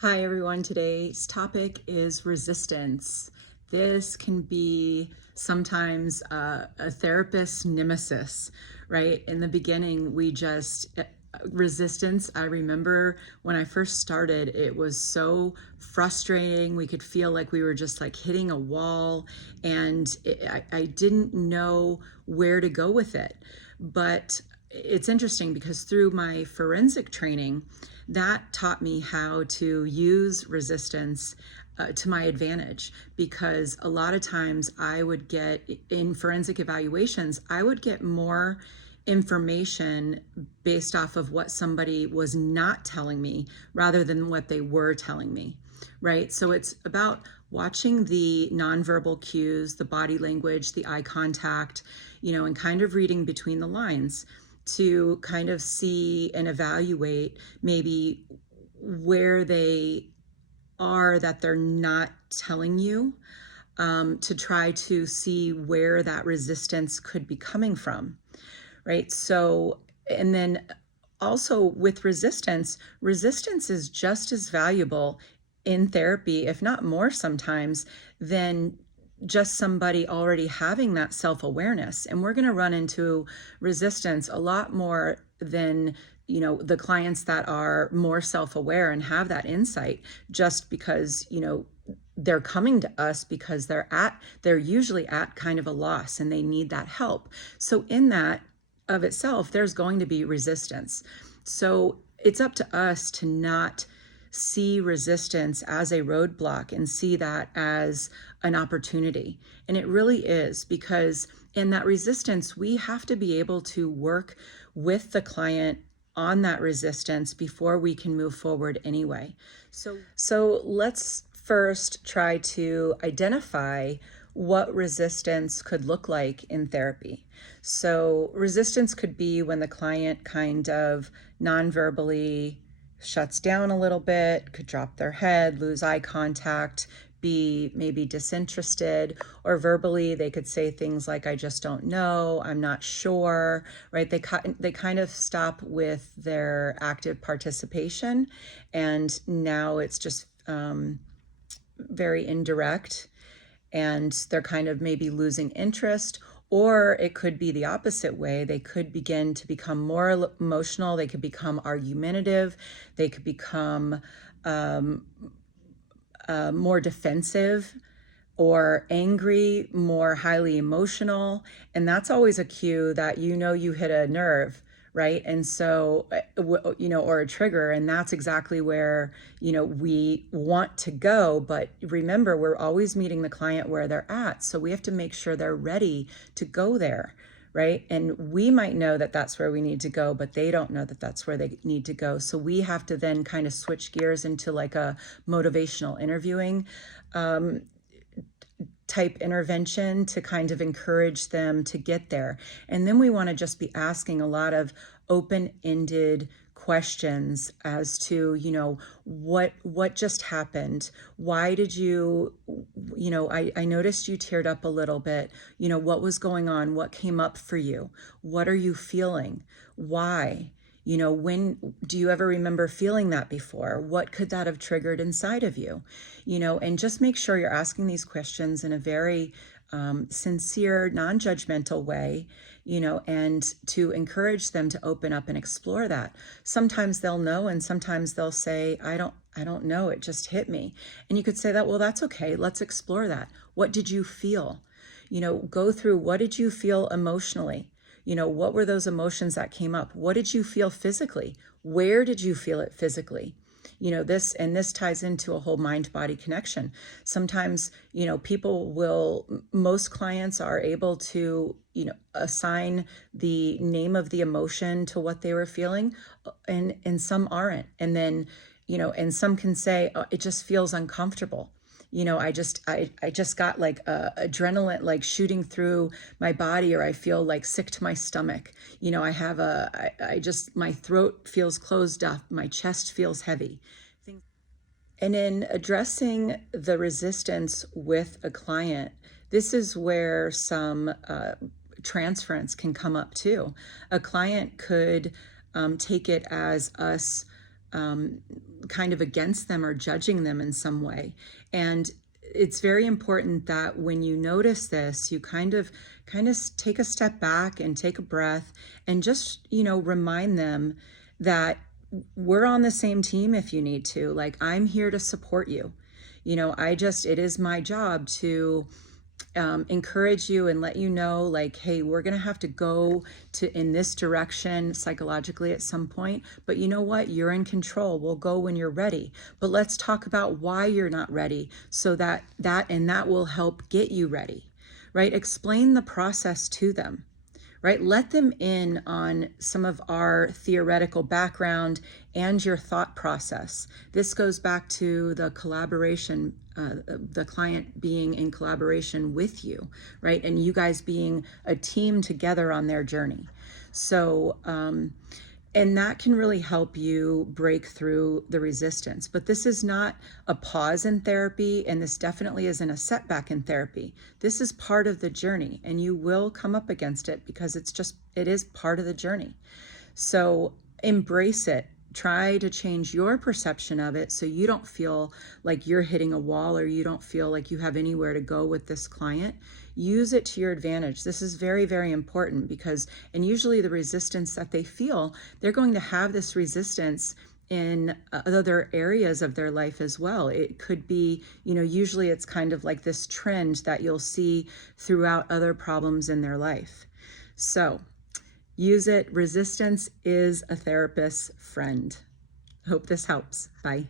Hi everyone, today's topic is resistance. This can be sometimes a therapist's nemesis, right? In the beginning, resistance. I remember when I first started, it was so frustrating. We could feel like we were just like hitting a wall, and I didn't know where to go with it. But it's interesting because through my forensic training, that taught me how to use resistance to my advantage, because a lot of times I would get in forensic evaluations, I would get more information based off of what somebody was not telling me rather than what they were telling me, right? So it's about watching the nonverbal cues, the body language, the eye contact, and kind of reading between the lines to kind of see and evaluate maybe where they are that they're not telling you, to try to see where that resistance could be coming from, right? So, and then also with resistance, resistance is just as valuable in therapy, if not more sometimes, than just somebody already having that self-awareness. And we're going to run into resistance a lot more than the clients that are more self-aware and have that insight, just because they're coming to us because they're usually at kind of a loss and they need that help. So in that of itself, there's going to be resistance. So it's up to us to not see resistance as a roadblock and see that as an opportunity. And it really is, because in that resistance, we have to be able to work with the client on that resistance before we can move forward anyway. So let's first try to identify what resistance could look like in therapy. So resistance could be when the client kind of non-verbally shuts down a little bit, could drop their head, lose eye contact, be maybe disinterested, or verbally they could say things like, I just don't know, I'm not sure, right? They kind of stop with their active participation, and now it's just very indirect, and they're kind of maybe losing interest. Or it could be the opposite way. They could begin to become more emotional. They could become argumentative. They could become more defensive or angry, more highly emotional. And that's always a cue that you hit a nerve, right? And so, or a trigger. And that's exactly where, we want to go. But remember, we're always meeting the client where they're at. So we have to make sure they're ready to go there, right? And we might know that that's where we need to go, but they don't know that that's where they need to go. So we have to then kind of switch gears into like a motivational interviewing type intervention to kind of encourage them to get there. And then we want to just be asking a lot of open-ended questions as to, what just happened? Why did I noticed you teared up a little bit. What was going on? What came up for you? What are you feeling? Why? When do you ever remember feeling that before? What could that have triggered inside of you? And just make sure you're asking these questions in a very sincere, non-judgmental way, and to encourage them to open up and explore that. Sometimes they'll know, and sometimes they'll say, I don't know, it just hit me. And you could say that, well, that's okay. Let's explore that. What did you feel? Go through, what did you feel emotionally? What were those emotions that came up? What did you feel physically? Where did you feel it physically? This ties into a whole mind-body connection. Sometimes, most clients are able to, assign the name of the emotion to what they were feeling, and some aren't. And then, and some can say, oh, it just feels uncomfortable. I just got like adrenaline like shooting through my body, or I feel like sick to my stomach. I just, my throat feels closed up, my chest feels heavy. And in addressing the resistance with a client, this is where some transference can come up too. A client could take it as us kind of against them or judging them in some way. And it's very important that when you notice this, you kind of take a step back and take a breath and just, remind them that we're on the same team if you need to. Like, I'm here to support you. It is my job to encourage you and let you know, like, hey, we're going to have to go in this direction psychologically at some point, but you know what, you're in control. We'll go when you're ready, but let's talk about why you're not ready, so that will help get you ready, right? Explain the process to them, right? Let them in on some of our theoretical background and your thought process. This goes back to the collaboration, the client being in collaboration with you, right? And you guys being a team together on their journey. So, and that can really help you break through the resistance. But this is not a pause in therapy, and this definitely isn't a setback in therapy. This is part of the journey, and you will come up against it because it is part of the journey. So embrace it. Try to change your perception of it so you don't feel like you're hitting a wall, or you don't feel like you have anywhere to go with this client. Use it to your advantage. This is very, very important and usually the resistance that they feel, they're going to have this resistance in other areas of their life as well. It could be, usually it's kind of like this trend that you'll see throughout other problems in their life. So use it. Resistance is a therapist's friend. Hope this helps. Bye.